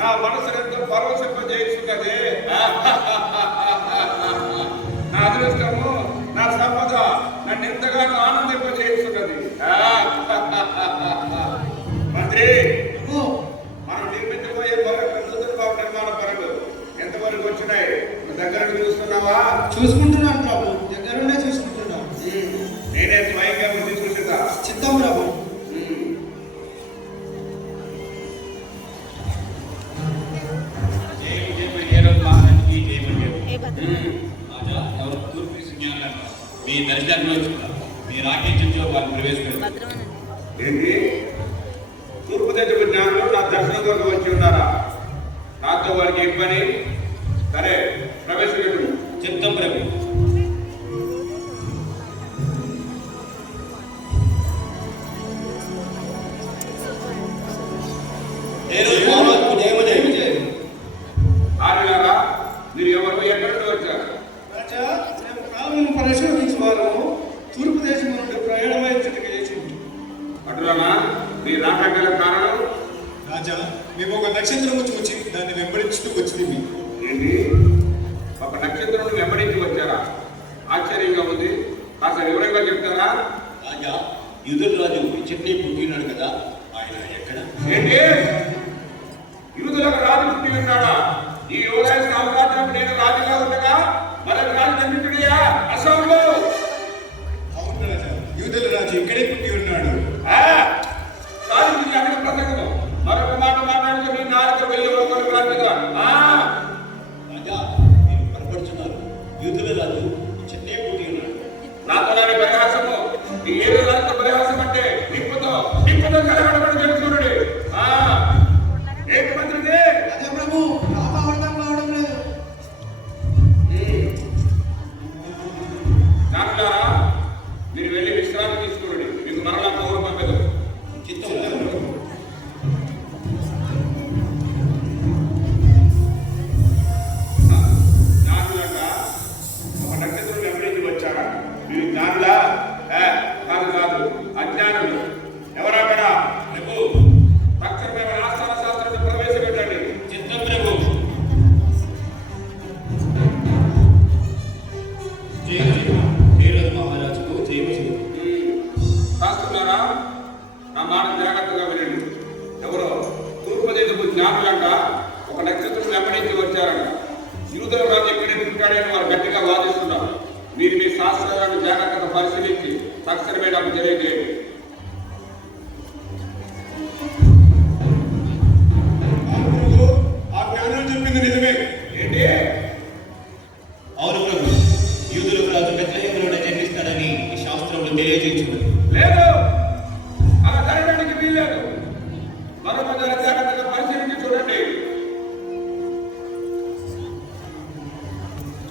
నా మనసునంతా పరవశింపజేస్తున్నది. నా అదృష్టము, నా సంపద నన్ను ఎంతగానో ఆనందింపజేస్తున్నది. మంత్రి, మనం నిర్మించబోయే నూతన భవన నిర్మాణ పనులు ఎంతవరకు వచ్చినాయి? దగ్గర చూస్తున్నావా? చూసుకుంటున్నాను ప్రభు, దగ్గరుండే చూసుకుంటున్నాను. నేనే స్వయంగా ముందు చూసేదా? చిత్తం ప్రభు. మీ దర్శనంలో మీ రాకేశంలో వారిని ప్రవేశపెట్టారు. ఏంటి? తూర్పు దేశపు జ్ఞానులు నా దర్శనం కొరకు వచ్చి ఉన్నారా? నాతో వారికి ఏం పని? సరే, ప్రవేశపెట్టు. చిత్తం ప్రభు. ఆరులారా, మీరు ఎవరు, ఎక్కడి నుండి వచ్చారు? రాజా, మేము కాలం పరిశోధించేవారు తూర్పు దేశం నుండి ప్రయాణమై చేసింది. అటులనా మీ రాకగల కారణం? రాజా, మేము ఒక నక్షత్రము చూచి దాన్ని వెంబడించుతూ వచ్చింది. ఏంటి? ఒక నక్షత్రం వెంబడించి వచ్చారా? ఆశ్చర్యంగా ఉంది. కాస్త వివరంగా చెప్తారా? రాజా, యూదుల రాజు చట్నీ పుట్టినాడు కదా, ఆయన ఎక్కడ? ఏంటి? యూదులకు రాజు పుట్టి ఉన్నాడా? ఈ యోధాయ సామ్రాజ్యం నేను రాజుగా ఉండగా మరొక రాజు జన్మించుడియా? అసలు అవును రాజా, యూదుల రాజు ఇక్కడే పుట్టి ఉన్నాడు. రాజు గురించి అక్కడ ప్రసంగం మరొక మాట మాట్లాడుతూ మీ నాలుగు వెళ్ళి ఒకరు రాజుగా. రాజా, మీరు పొరపడుతున్నారు. యూదుల రాజు చట్నీ పుట్టి ఉన్నాడు. నాతో పరిహాసము, ఈ ఏదో రాజు పరిహాసం అంటే నిప్పుతో కలగడమని తెలుసుకున్నాడు. ఏంటి మంత్రిది? అదే ప్రభు, నాకు అర్థం కావడం లేదు. నాకులారా, మీరు వెళ్ళి విశ్రాంతి తీసుకోండి. మీకు మరలా పౌరు పంపదు. చిత్తం జ్ఞానులంగా ఒక నక్షత్రం వెంబడించి వచ్చారా? మీరు జ్ఞానులా? కాదు, అజ్ఞానులు. ఎవరక్కడ? ప్రభు, తక్షణమే ఆస్థాన శాస్త్రాన్ని ప్రవేశపెట్టండి. చిత్తం ప్రభు. మహారాజుకు శాస్త్రులారా, నా మాట జాగ్రత్తగా వినండి. ఎవరో తూర్పు దేశపు జ్ఞానులంట ఒక నక్షత్రం వెంబడించి వచ్చారంట. యూదుల రాజు ఎక్కడే పుట్టాడని వారు గట్టిగా వాదిస్తున్నారు. మీరు మీ శాస్త్రాలను జాగ్రత్తగా పరిశీలించి తక్షణమే నాకు తెలియజేయండి. ఆ జ్ఞానం చెప్పింది నిజమే. ఏంటి? అవును ప్రభు, యూదులకు రాజు బెత్లెహేములోనే జన్మిస్తాడని ఈ శాస్త్రంలో తెలియజేస్తున్నది. లేదు, అలా జరగడానికి వీల్లేదు. మరొక జాగ్రత్తగా పరిశీలించి చూడండి.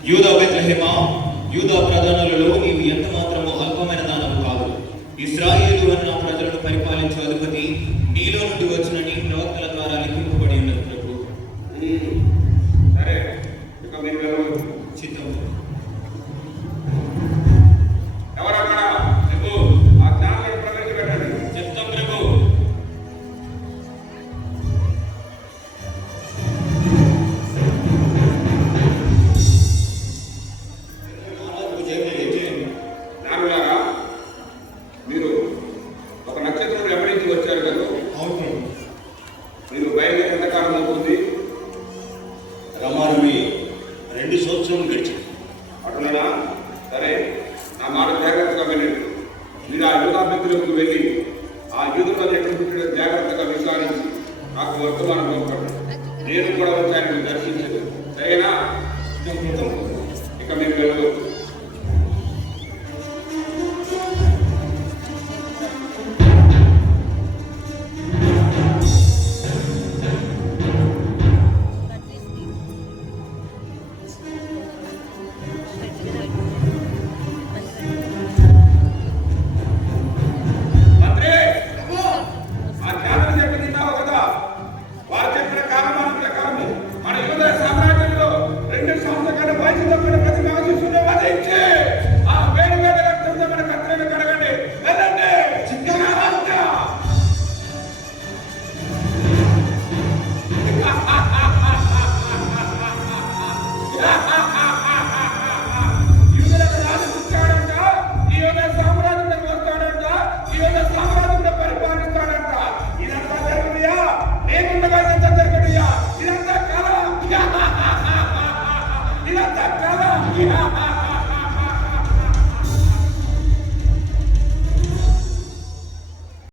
యూదా బెత్లెహేమా, యూదా ప్రధానులలో నీవు ఎంత మాత్రము అల్పమైన దానము కాదు. ఇశ్రాయేలు అన్న ప్రజలను పరిపాలించే అధిపతి నీలో నుండి వచ్చిన నీ ప్రవక్తల ద్వారా లిఖింపబడి ఉన్నది ప్రభు. సరే, ఇక మీరు వెళ్ళవచ్చు. చిత్తం. ఎవరక్కడ? ప్రభు, ఆ జ్ఞానాన్ని ప్రవేశపెట్టండి. చిత్తం ప్రభు. జ్ఞానులారా, మీరు ఒక నక్షత్రం వెంబడించి వచ్చారు కదా. అవును ప్రభు. మీరు బయలుదేరి ఎంతకాలం అవుతుంది? రమారమి 2 సంవత్సరాలు గడిచింది. అట్లనా? సరే, నా మాట జాగ్రత్తగా వినండి. మీరు ఆ యూదాభివృద్ధిలోకి వెళ్ళి ఆ యూదులను ఎక్కడ పుట్టిన జాగ్రత్తగా విచారించి నాకు వర్తమానం